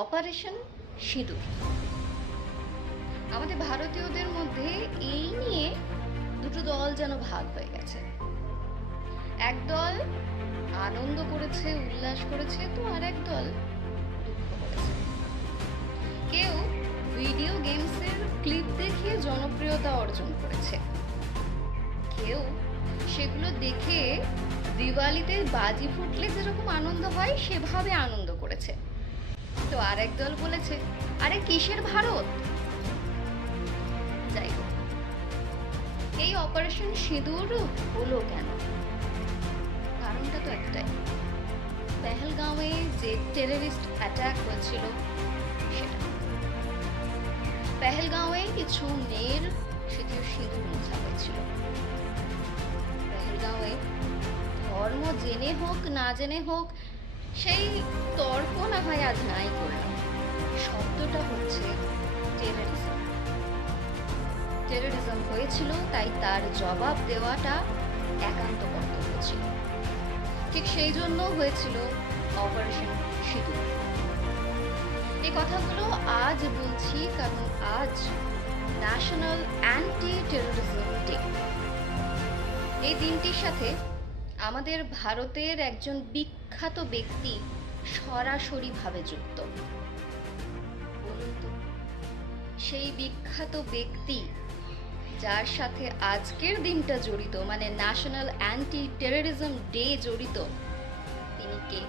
Operation সিঁদুর। আমাদের ভারতীয়দের মধ্যে এই নিয়ে দুটো দল যেন ভাগ হয়ে গেছে। এক দল আনন্দ করেছে, উল্লাস করেছে, তো আর এক দল দুঃখ করেছে। কেউ ভিডিও গেমসের ক্লিপ দেখিয়ে জনপ্রিয়তা অর্জন করেছে, কেউ সেগুলো দেখে দিওয়ালিতে বাজি ফুটলে যেরকম আনন্দ হয় সেভাবে আনন্দ করেছে। তো আর এক দল বলেছে, আরে কিসের ভারত। যাই হোক, এই অপারেশন সিঁদুর হলো কেন? কারণটা তো একটাই, পেহেলগাঁওয়ে যে টেররিস্ট অ্যাটাক হয়েছিল সেটা। পেহেলগাঁওয়ে কিছু মেয়ের সেটিও সিঁদুর মোছা হয়েছিল। পেহেলগাঁওয়ে ধর্ম জেনে হোক না জেনে হোক, সেই তর্ক না হয় আজ নাই করলাম। শব্দটা হচ্ছে টেররিজম। টেররিজম হয়েছিল, তাই তার জবাব দেওয়াটা একান্ত কর্তব্য ছিল। ঠিক সেই জন্য হয়েছিল অপারেশন সিঁদুর। এই কথাগুলো আজ বলছি কারণ আজ ন্যাশনাল অ্যান্টি টেররিজম ডে। এই দিনটির সাথে আমাদের ভারতের একজন বিখ্যাত ব্যক্তি সরাসরিভাবে যুক্ত। বলুন তো, সেই বিখ্যাত ব্যক্তি যার সাথে আজকের দিনটা জড়িত, মানে ন্যাশনাল অ্যান্টি টেররিজম ডে জড়িত, তিনি কে?